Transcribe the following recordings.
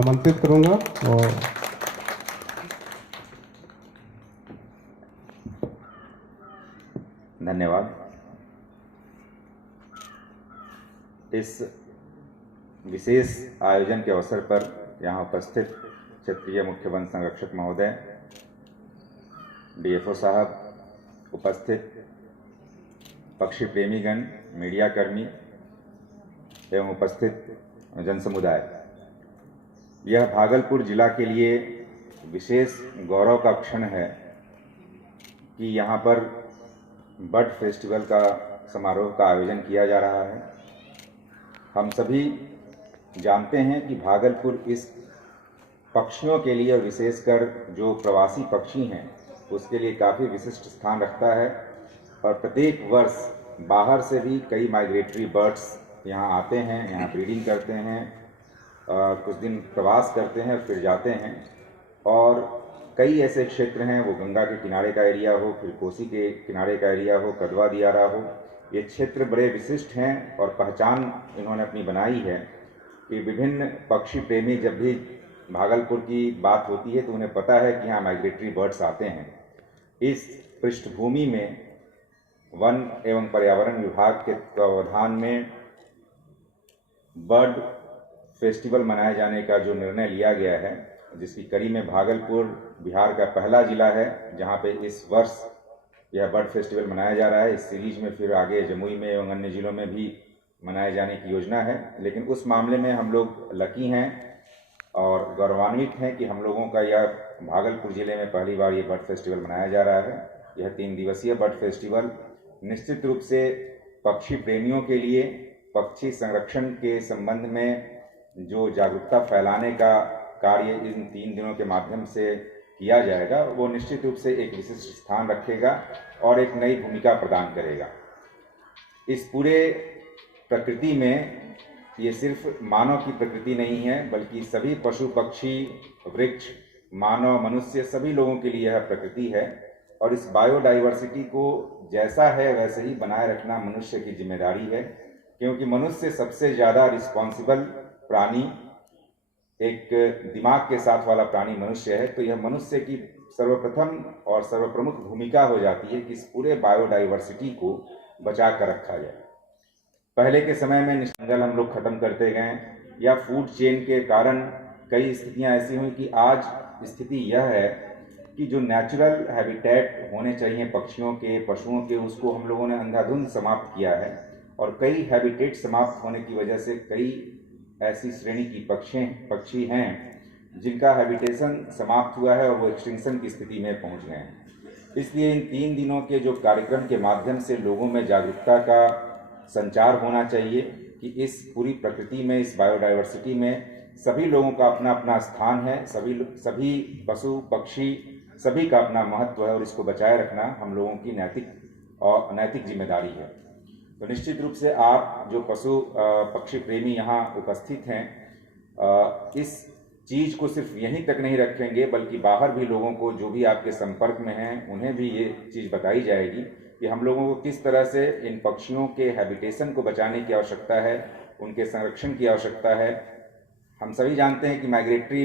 आमंत्रित करूंगा। और धन्यवाद। इस विशेष आयोजन के अवसर पर यहाँ उपस्थित क्षेत्रीय मुख्य वन संरक्षक महोदय, डीएफओ साहब, उपस्थित पक्षी प्रेमीगण, मीडिया कर्मी एवं उपस्थित जन समुदाय, यह भागलपुर जिला के लिए विशेष गौरव का क्षण है कि यहाँ पर बर्ड फेस्टिवल का समारोह का आयोजन किया जा रहा है। हम सभी जानते हैं कि भागलपुर इस पक्षियों के लिए, विशेषकर जो प्रवासी पक्षी हैं, उसके लिए काफ़ी विशिष्ट स्थान रखता है और प्रत्येक वर्ष बाहर से भी कई माइग्रेटरी बर्ड्स यहाँ आते हैं, यहाँ ब्रीडिंग करते हैं, कुछ दिन प्रवास करते हैं, फिर जाते हैं। और कई ऐसे क्षेत्र हैं, वो गंगा के किनारे का एरिया हो, फिर कोसी के किनारे का एरिया हो, कदवा दियारा हो, ये क्षेत्र बड़े विशिष्ट हैं और पहचान इन्होंने अपनी बनाई है कि विभिन्न पक्षी प्रेमी जब भी भागलपुर की बात होती है तो उन्हें पता है कि यहाँ माइग्रेटरी बर्ड्स आते हैं। इस पृष्ठभूमि में वन एवं पर्यावरण विभाग के तत्वावधान में बर्ड फेस्टिवल मनाए जाने का जो निर्णय लिया गया है, जिसकी कड़ी में भागलपुर बिहार का पहला जिला है जहाँ पे इस वर्ष यह बर्ड फेस्टिवल मनाया जा रहा है। इस सीरीज में फिर आगे जमुई में एवं अन्य जिलों में भी मनाए जाने की योजना है, लेकिन उस मामले में हम लोग लकी हैं और गौरवान्वित हैं कि हम लोगों का यह भागलपुर ज़िले में पहली बार ये बर्ड फेस्टिवल मनाया जा रहा है। यह 3 दिवसीय बर्ड फेस्टिवल निश्चित रूप से पक्षी प्रेमियों के लिए पक्षी संरक्षण के संबंध में जो जागरूकता फैलाने का कार्य इन 3 दिनों के माध्यम से किया जाएगा, वो निश्चित रूप से एक विशिष्ट स्थान रखेगा और एक नई भूमिका प्रदान करेगा। इस पूरे प्रकृति में ये सिर्फ मानव की प्रकृति नहीं है, बल्कि सभी पशु पक्षी, वृक्ष, मानव, मनुष्य, सभी लोगों के लिए यह प्रकृति है। और इस बायोडाइवर्सिटी को जैसा है वैसे ही बनाए रखना मनुष्य की जिम्मेदारी है, क्योंकि मनुष्य सबसे ज़्यादा रिस्पॉन्सिबल प्राणी, एक दिमाग के साथ वाला प्राणी मनुष्य है। तो यह मनुष्य की सर्वप्रथम और सर्वप्रमुख भूमिका हो जाती है कि इस पूरे बायोडाइवर्सिटी को बचा कर रखा जाए। पहले के समय में जंगल हम लोग ख़त्म करते गए या फूड चेन के कारण कई स्थितियां ऐसी हुई कि आज स्थिति यह है कि जो नेचुरल हैबिटेट होने चाहिए पक्षियों के, पशुओं के, उसको हम लोगों ने अंधाधुंध समाप्त किया है। और कई हैबिटेट समाप्त होने की वजह से कई ऐसी श्रेणी की पक्षी हैं जिनका हैबिटेशन समाप्त हुआ है और वो एक्सटिंक्शन की स्थिति में पहुंच गए हैं। इसलिए इन 3 दिनों के जो कार्यक्रम के माध्यम से लोगों में जागरूकता का संचार होना चाहिए कि इस पूरी प्रकृति में, इस बायोडाइवर्सिटी में सभी लोगों का अपना अपना स्थान है, सभी पशु पक्षी सभी का अपना महत्व है और इसको बचाए रखना हम लोगों की नैतिक जिम्मेदारी है। तो निश्चित रूप से आप जो पशु पक्षी प्रेमी यहाँ उपस्थित हैं, इस चीज़ को सिर्फ यहीं तक नहीं रखेंगे, बल्कि बाहर भी लोगों को, जो भी आपके संपर्क में हैं, उन्हें भी ये चीज़ बताई जाएगी कि हम लोगों को किस तरह से इन पक्षियों के हैबिटेशन को बचाने की आवश्यकता है, उनके संरक्षण की आवश्यकता है। हम सभी जानते हैं कि माइग्रेटरी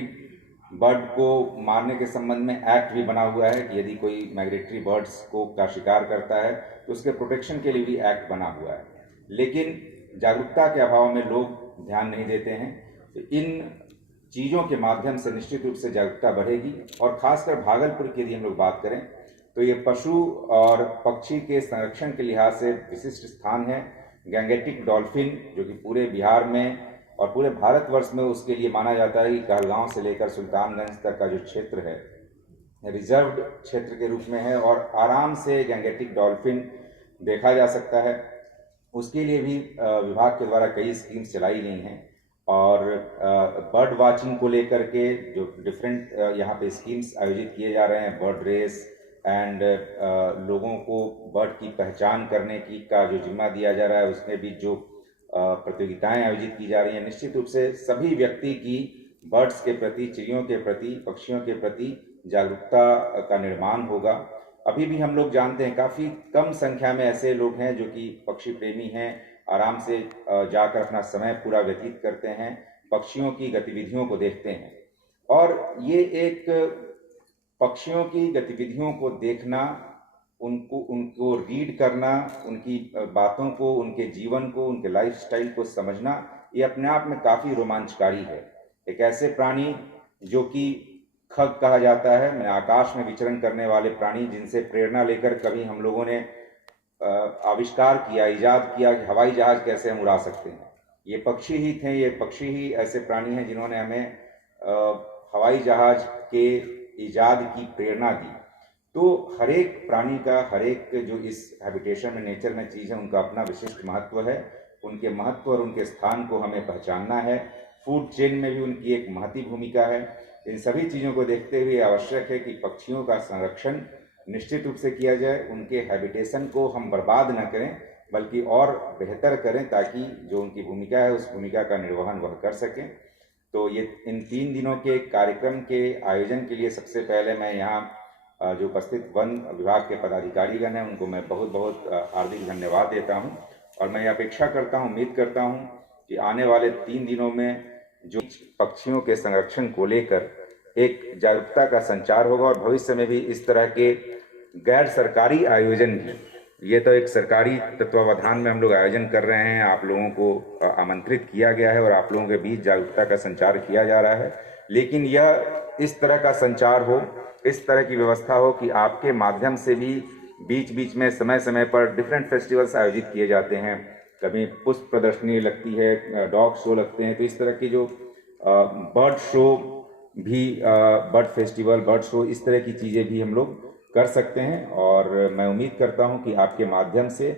बर्ड को मारने के संबंध में एक्ट भी बना हुआ है कि यदि कोई माइग्रेटरी बर्ड्स का शिकार करता है तो उसके प्रोटेक्शन के लिए भी एक्ट बना हुआ है, लेकिन जागरूकता के अभाव में लोग ध्यान नहीं देते हैं। तो इन चीज़ों के माध्यम से निश्चित रूप से जागरूकता बढ़ेगी। और ख़ासकर भागलपुर की यदि हम लोग बात करें तो ये पशु और पक्षी के संरक्षण के लिहाज से विशिष्ट स्थान है। गैंगेटिक डॉल्फिन जो कि पूरे बिहार में और पूरे भारतवर्ष में उसके लिए माना जाता है कि कहलगांव से लेकर सुल्तानगंज तक का जो क्षेत्र है रिजर्व्ड क्षेत्र के रूप में है और आराम से गैंगेटिक डॉल्फिन देखा जा सकता है। उसके लिए भी विभाग के द्वारा कई स्कीम्स चलाई गई हैं और बर्ड वाचिंग को लेकर के जो डिफरेंट यहाँ पे स्कीम्स आयोजित किए जा रहे हैं, बर्ड रेस एंड लोगों को बर्ड की पहचान करने की का जो जिम्मा दिया जा रहा है, उसमें भी जो प्रतियोगिताएं आयोजित की जा रही हैं। निश्चित रूप से सभी व्यक्ति की बर्ड्स के प्रति, चिड़ियों के प्रति, पक्षियों के प्रति जागरूकता का निर्माण होगा। अभी भी हम लोग जानते हैं काफ़ी कम संख्या में ऐसे लोग हैं जो कि पक्षी प्रेमी हैं, आराम से जाकर अपना समय पूरा व्यतीत करते हैं, पक्षियों की गतिविधियों को देखते हैं। और ये एक पक्षियों की गतिविधियों को देखना, उनको रीड करना, उनकी बातों को, उनके जीवन को, उनके लाइफस्टाइल को समझना, ये अपने आप में काफ़ी रोमांचकारी है। एक ऐसे प्राणी जो कि खग कहा जाता है, मैं आकाश में विचरण करने वाले प्राणी, जिनसे प्रेरणा लेकर कभी हम लोगों ने आविष्कार किया, इजाद किया कि हवाई जहाज कैसे हम उड़ा सकते हैं। ये पक्षी ही थे, ये पक्षी ही ऐसे प्राणी हैं जिन्होंने हमें हवाई जहाज के इजाद की प्रेरणा दी। तो हर एक प्राणी का, हर एक जो इस हैबिटेशन में, नेचर में चीज़ है, उनका अपना विशिष्ट महत्व है। उनके महत्व और उनके स्थान को हमें पहचानना है। फूड चेन में भी उनकी एक महती भूमिका है। इन सभी चीज़ों को देखते हुए आवश्यक है कि पक्षियों का संरक्षण निश्चित रूप से किया जाए। उनके हैबिटेशन को हम बर्बाद न करें, बल्कि और बेहतर करें, ताकि जो उनकी भूमिका है उस भूमिका का निर्वहन वह कर सकें। तो ये इन 3 दिनों के कार्यक्रम के आयोजन के लिए सबसे पहले मैं यहाँ जो उपस्थित वन विभाग के पदाधिकारीगण हैं उनको मैं बहुत बहुत हार्दिक धन्यवाद देता हूँ। और मैं अपेक्षा करता हूँ, उम्मीद करता हूँ कि आने वाले 3 दिनों में जो पक्षियों के संरक्षण को लेकर एक जागरूकता का संचार होगा, और भविष्य में भी इस तरह के गैर सरकारी आयोजन भी, ये तो एक सरकारी तत्वावधान में हम लोग आयोजन कर रहे हैं, आप लोगों को आमंत्रित किया गया है और आप लोगों के बीच जागरूकता का संचार किया जा रहा है, लेकिन यह इस तरह का संचार हो, इस तरह की व्यवस्था हो कि आपके माध्यम से भी बीच बीच में समय समय पर डिफरेंट फेस्टिवल्स आयोजित किए जाते हैं। कभी पुष्प प्रदर्शनी लगती है, डॉग शो लगते हैं, तो इस तरह की जो बर्ड शो भी, बर्ड फेस्टिवल, बर्ड शो, इस तरह की चीज़ें भी हम लोग कर सकते हैं। और मैं उम्मीद करता हूं कि आपके माध्यम से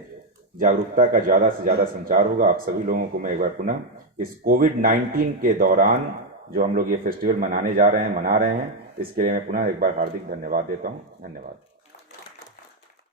जागरूकता का ज़्यादा से ज़्यादा संचार होगा। आप सभी लोगों को मैं एक बार पुनः इस कोविड-19 के दौरान जो हम लोग ये फेस्टिवल मनाने जा रहे हैं, मना रहे हैं, इसके लिए मैं पुनः एक बार हार्दिक धन्यवाद देता हूं। धन्यवाद।